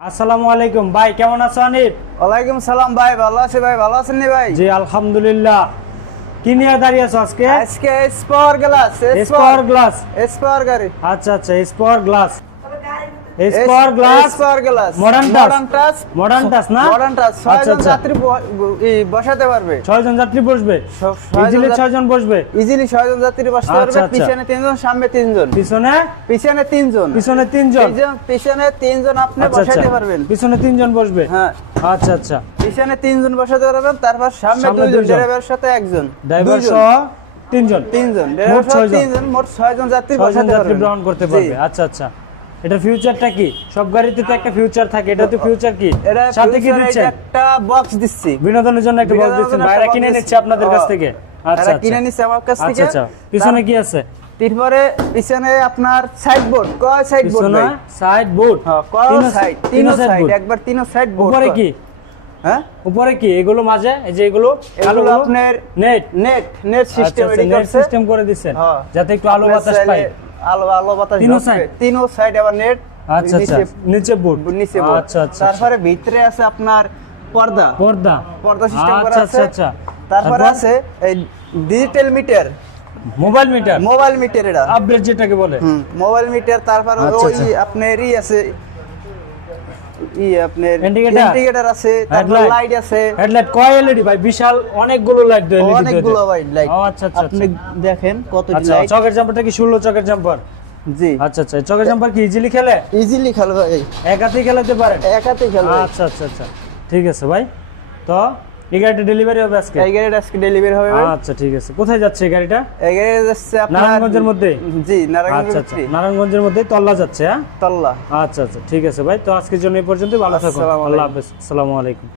আসসালামু আলাইকুম ভাই, কেমন আছো অনিক? ওয়ালাইকুম সালাম ভাই, ভালো আছি ভাই, ভালো আছেন নি ভাই? জি আলহামদুলিল্লাহ। কি নিয়ে দাঁড়িয়ে আছো আজকে? আজকে spare glass, spare glass. Spare গাড়ি, আচ্ছা আচ্ছা, spare glass, spare glass, spare glass, modern touch, modern touch না? মডার্ন টাচ, আচ্ছা 6 জন আচ্ছা, যাত্রী বসাতে পারবে, 6 জন যাত্রী বসবে, ইজিলি 6 জন বসবে, ইজিলি 6 জন যাত্রী বসতে আচ্ছা, পারবে। আচ্ছা। পিছনে 3 জন, সামনে 3 জন, পিছনে পিছনে 3 জন, পিছনে 3 জন, পিছনে 3 জন আপনি আচ্ছা আচ্ছা, বসাতে পারবেন। পিছনে 3 জন বসবে, হ্যাঁ, আচ্ছা আচ্ছা। পিছনে 3 জন বসাতে পারবেন, তারপর সামনে সামনে 2 জন, 2 জন। ড্রাইভারের সাথে একজন, ড্রাইভার 2 জন, সহ 3 জন, 3 জন, মোট ড্রাইভার 6 সহ জন, 3 জন, মোট 6 জন যাত্রী 6 জন বসাতে যাত্রী পারবেন। গ্রহণ করতে জি। পারবে। আচ্ছা আচ্ছা, এটা ফিউচারটা কি? সব গাড়িতে তো একটা ফিউচার থাকে, এটা তো ফিউচার কি? এটা সাথে কি future দিচ্ছেন? এই যে একটা বক্স দিচ্ছি, বিনোদনের জন্য একটা বক্স বিনোদনের দিচ্ছেন, জন্য বাইরে একটা কিনে box নিচ্ছে দিচ্ছি। আপনাদের কাছ থেকে। আচ্ছা এরা আচ্ছা, কিনে নিচ্ছে আমার কাছ থেকে। আচ্ছা আচ্ছা। পিছনে কি আছে? তারপরে পিছনে আপনার সাইড বোর্ড, কয় সাইড বোর্ড পিছনে ভাই? সাইড বোর্ড, হ্যাঁ, কয় সাইড, তিনো সাইড, একবার তিনো সাইড বোর্ড। উপরে কি? হ্যাঁ, উপরে কি এগুলো মাঝে? এই যে এগুলো এগুলো আপনার নেট, নেট সিস্টেম এডি নেট করছে, সিস্টেম করে দিচ্ছেন হ্যাঁ, যাতে একটু আলো আপনার বাতাস চাইলে পাই। আলো বাতাস তিনো ঢুকবে। side? তিনো সাইড আবার নেট, আচ্ছা আচ্ছা, নিচে বোর্ড, নিচে বোর্ড। আচ্ছা আচ্ছা। তারপরে ভিতরে আছে আপনার পর্দা, পর্দা, পর্দা সিস্টেম করা আচ্ছা আছে। আচ্ছা আচ্ছা। তারপরে আছে এই digital meter, mobile meter, mobile meter, এটা আপডেট যেটাকে বলে। Mobile meter. তারপর আচ্ছা, ওই আচ্ছা। আপনার আছে আপনার Indicator? ইন্ডিকেটর আছে, তারপর Headlight? লাইট আছে, হেডলাইট কয় এলইডি ভাই? বিশাল অনেকগুলো লাইট দেয় এলইডি। অনেকগুলো লাইট। আচ্ছা আচ্ছা আপনি আচ্ছা। দেখেন কত আচ্ছা, লাইট। চকের জাম্পারটা কি 16 চকের জাম্পার? জি, আচ্ছা আচ্ছা, এই চকের জাম্পার কি ইজিলি খেলে? ইজিলি খেলবে ভাই, একাতেই খেলাতে পারেন? একাতে খেলবে। আচ্ছা আচ্ছা আচ্ছা, ঠিক আছে ভাই। তো এই গাড়িটা ডেলিভারি হবে আজকে? এই গাড়িটা আজকে ডেলিভারি হবে ভাই। আচ্ছা ঠিক আছে। কোথায় যাচ্ছে এই গাড়িটা? এই গাড়িটা যাচ্ছে আপনার নারায়ণগঞ্জের মধ্যে? জি, আচ্ছা নারায়ণগঞ্জ আচ্ছা, নারায়ণগঞ্জের মধ্যে তল্লা যাচ্ছে। হ্যাঁ, তল্লা। আচ্ছা আচ্ছা, ঠিক আছে ভাই। তো আজকের জন্য এই পর্যন্ত, ভালো থাকুন। আসসালামু আলাইকুম। আল্লাহ হাফেজ, আসসালামু আলাইকুম।